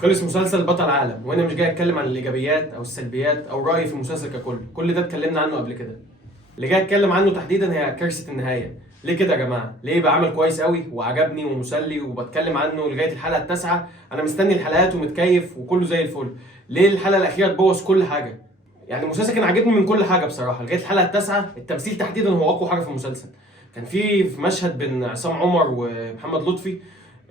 خلص مسلسل بطل عالم، وانا مش جاي اتكلم عن الايجابيات او السلبيات او رايي في المسلسل ككل، كل ده اتكلمنا عنه قبل كده. اللي جاي اتكلم عنه تحديدا هي كارثه النهايه. ليه كده يا جماعه؟ ليه بقى عمل كويس قوي وعجبني ومسلي وبتكلم عنه لغايه الحلقه التاسعه، انا مستني الحلقات ومتكيف وكله زي الفل. ليه الحلقه الاخيره تبوظ كل حاجه؟ يعني المسلسل كان عاجبني من كل حاجه بصراحه لغايه الحلقه التاسعه. التمثيل تحديدا هو اقوى حاجه في المسلسل. كان في مشهد بين عصام عمر ومحمد لطفي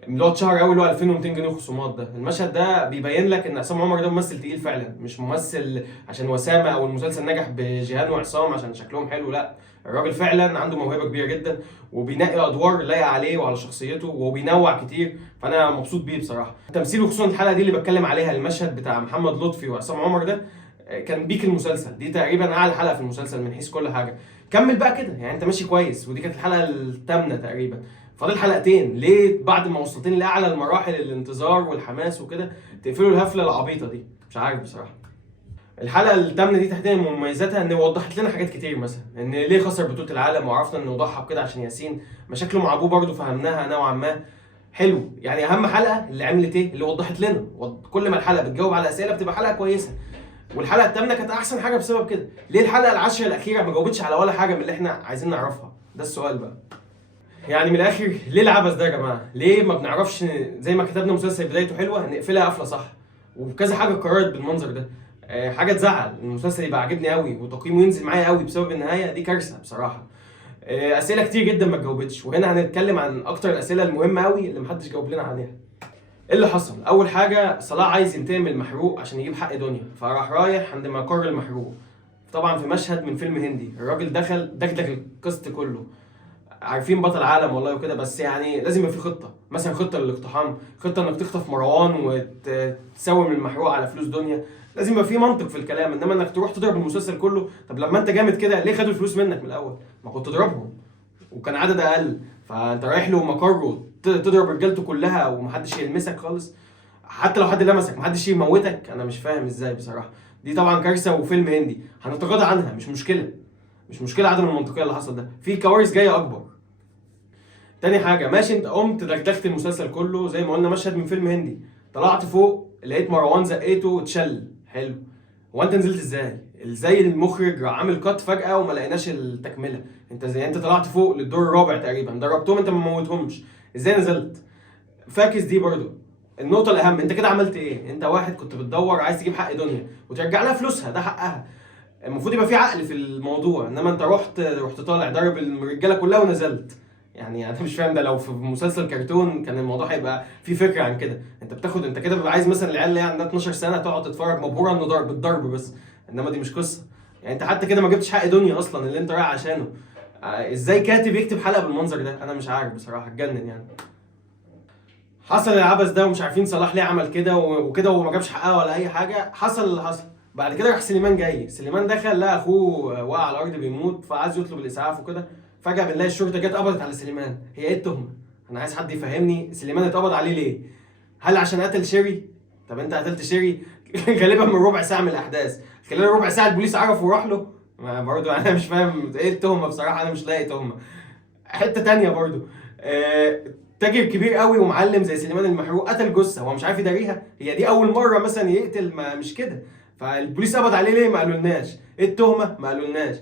اللي هو اتشهر قوي، اللي هو 2200 جنيه خصومات. ده المشهد ده بيبين لك ان عصام عمر ده ممثل تقيل فعلا، مش ممثل عشان وسامه او المسلسل نجح بجيهان وعصام عشان شكلهم حلو، لا. الراجل فعلا عنده موهبه كبيره جدا، وبينقي ادوار لايقه عليه وعلى شخصيته، وبينوع كتير. فانا مبسوط بيه بصراحه. تمثيله خصوصا الحلقه دي اللي بتكلم عليها، المشهد بتاع محمد لطفي وعصام عمر ده كان بيك المسلسل. دي تقريبا اعلى حلقه في المسلسل من حيث كل حاجه. كمل بقى كده، يعني انت ماشي كويس، ودي كانت الحلقه الثامنه تقريبا. فاضل حلقتين، ليه بعد ما وصلتني لاعلى المراحل الانتظار والحماس وكده تقفلوا الهفله العبيطه دي؟ مش عارف بصراحه. الحلقه الثامنه دي تحديدا مميزاتها ان وضحت لنا حاجات كتير، مثلا ان ليه خسر بطوله العالم، وعرفنا انه ضحى بكده عشان ياسين. مشاكله مع ابوه برضه فهمناها نوعا ما. حلو، يعني اهم حلقه اللي عملت ايه؟ اللي وضحت لنا. كل ما الحلقه بتجاوب على اسئله بتبقى حلقه كويسه. والحلقه الثامنه كانت احسن حاجه بسبب كده. ليه الحلقه العاشره الاخيره ما جاوبتش على ولا حاجه من اللي احنا عايزين نعرفها؟ ده السؤال بقى. يعني من الاخر، ليه العبث ده يا جماعه؟ ليه ما بنعرفش زي ما كتبنا مسلسل بدايته حلوه نقفلها قفله صح؟ وكذا حاجه اتكررت بالمنظر ده. حاجه تزعل. المسلسل يبقى عاجبني قوي وتقييمه ينزل معايا قوي بسبب النهايه دي، كارثه بصراحه. اسئله كتير جدا ما اتجاوبتش، وهنا هنتكلم عن اكتر الاسئله المهمه قوي اللي محدش جاوب لنا عليها. ايه اللي حصل؟ اول حاجه، صلاح عايز ينتقم من المحروق عشان يجيب حق دنيا، فراح رايح عند مقر المحروق. طبعا في مشهد من فيلم هندي، الراجل دخل دغدغ الكاست كله. عارفين بطل عالم والله وكده، بس يعني لازم يبقى في خطه، مثلا خطه للاقتحام، خطه انك تخطف مروان وتسوم المحروق على فلوس دنيا. لازم يبقى في منطق في الكلام، انما انك تروح تضرب المسلسل كله. طب لما انت جامد كده ليه خدوا الفلوس منك من الاول؟ ما كنت تضربهم وكان عدد اقل. فانت رايح له مقره تضرب رجالته كلها ومحدش يلمسك خالص. حتى لو حد لمسك محدش يموتك. انا مش فاهم ازاي بصراحه. دي طبعا كارثه وفيلم هندي هنتغاضى عنها، مش مشكله. مش مشكله عدم المنطقيه اللي حصل ده، في كوارث جايه اكبر. تاني حاجه، ماشي انت قمت دغدغت المسلسل كله زي ما قلنا، مشهد من فيلم هندي. طلعت فوق لقيت مروان زقيته واتشل. حلو. هو انت نزلت ازاي؟ ازاي المخرج عامل كات فجاه وما لقيناش التكمله؟ انت زي انت طلعت فوق للدور الرابع تقريبا، ضربتهم انت ما موتهمش. ازاي نزلت؟ فاكس دي برضو. النقطة الأهم، أنت كده عملت إيه؟ أنت واحد كنت بتدور عايز تجيب حق دنيا وترجع لها فلوسها، ده حقها. المفروض يبقى في عقل في الموضوع، إنما أنت رحت طالع ضارب الرجالة كلها ونزلت. يعني أنا مش فاهم، ده لو في مسلسل كرتون كان الموضوع هيبقى في فكرة عن كده. أنت كده بيبقى عايز مثلا العيال اللي هي عندها 12 سنة تقعد تتفرج مبهورة إنه ضرب بالضرب بس. إنما دي مش قصة. يعني أنت حتى كده ما جبتش حق دنيا أصلا اللي أنت رايح عشانه. إزاي كاتب يكتب حلقة بالمنظر ده؟ أنا مش عارف بصراحة، اتجنن يعني. حصل العبث ده ومش عارفين صلاح ليه عمل كده وكده، وما جابش حقها ولا اي حاجه. حصل اللي حصل. بعد كده راح سليمان جاي. سليمان دخل لقى اخوه واقع على الارض بيموت، فعايز يطلب الاسعاف وكده. فجاه بنلاقي الشرطه جت قبضت على سليمان. هي ايه التهمه؟ انا عايز حد يفهمني، سليمان اتقبض عليه ليه؟ هل عشان قتل شيري؟ طب انت قتلت شيري غالبا من ربع ساعه من الاحداث. خلال ربع ساعه البوليس عرف وراح له. برضه انا مش فاهم ايه التهمه بصراحه، انا مش لاقي تهمه. حته تانية برضو. تاجر كبير قوي ومعلم زي سليمان المحروق قتل جثه هو مش عارف يداريها. هي دي اول مره مثلا يقتل؟ ما مش كده. فالبوليس قبض عليه ليه؟ ما قالولناش. ايه التهمه؟ ما قالولناش.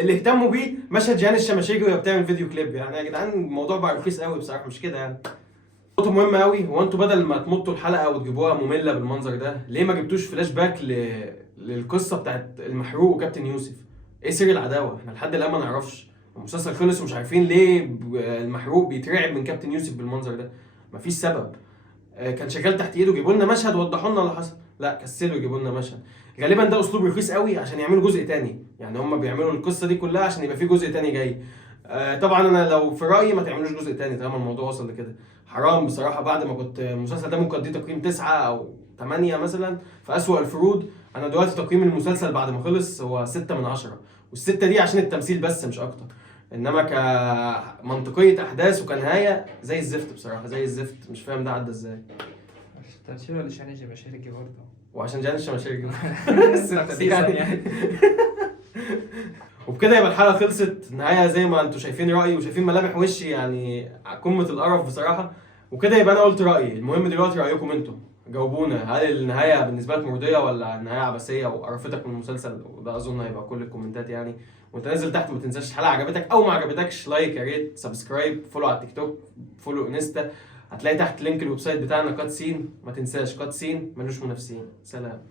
اللي اهتموا بيه مشهد جيهان الشماشيري وهي بتعمل فيديو كليب. يعني يا جدعان الموضوع بقى رخيص قوي بصراحه، مش كده يعني. نقطة مهمة قوي، هو انتوا بدل ما تمطوا الحلقة وتجيبوها مملة بالمنظر ده، ليه ما جبتوش فلاش باك للقصة بتاعت المحروق وكابتن يوسف؟ ايه سر العداوة؟ احنا لحد الآن ما نعرفش. المسلسل خلص ومش عارفين ليه المحروق بيترعب من كابتن يوسف بالمنظر ده. مفيش سبب. كان شغال تحت ايده، جيبوا لنا مشهد وضحوا لنا اللي حصل. لا، كسلوا يجيبوا لنا مشهد. غالبا ده اسلوب رخيص قوي عشان يعملوا جزء تاني. يعني هم بيعملوا القصة دي كلها عشان يبقى في جزء تاني جاي. طبعا انا لو في رايي ما تعملوش جزء تاني طالما الموضوع وصل لكده. حرام بصراحه. بعد ما كنت المسلسل ده ممكن اديه تقييم 9 او 8 مثلا في اسوأ الفروض، انا دلوقتي تقييم المسلسل بعد ما خلص هو 6 من 10. والستة دي عشان التمثيل بس مش اكتر. انما كمنطقيه احداث وكنهايه زي الزفت بصراحه، زي الزفت. مش فاهم ده عدى ازاي. التمثيل ولا شان الشماشيري برضه؟ وعشان جان الشماشيري الستة دي تخصيصاً يعني. وبكده يبقى الحلقه خلصت. نهايه زي ما انتم شايفين رايي وشايفين ملامح وشي، يعني قمه القرف بصراحه. وكده يبقى انا قلت رايي. المهم دلوقتي رايكم انتم. جاوبونا، هل النهايه بالنسبه لك مرضيه ولا نهايه عبثيه وقرفتك من المسلسل؟ وده اظن هيبقى كل الكومنتات يعني. وانت نازل تحت ما تنساش الحلقه عجبتك او ما عجبتكش، لايك يا ريت، سبسكرايب، فولو على التيك توك، فولو انستا. هتلاقي تحت لينك الويب سايت بتاعنا كات سين، ما تنساش كات سين ملوش منافسين. سلام.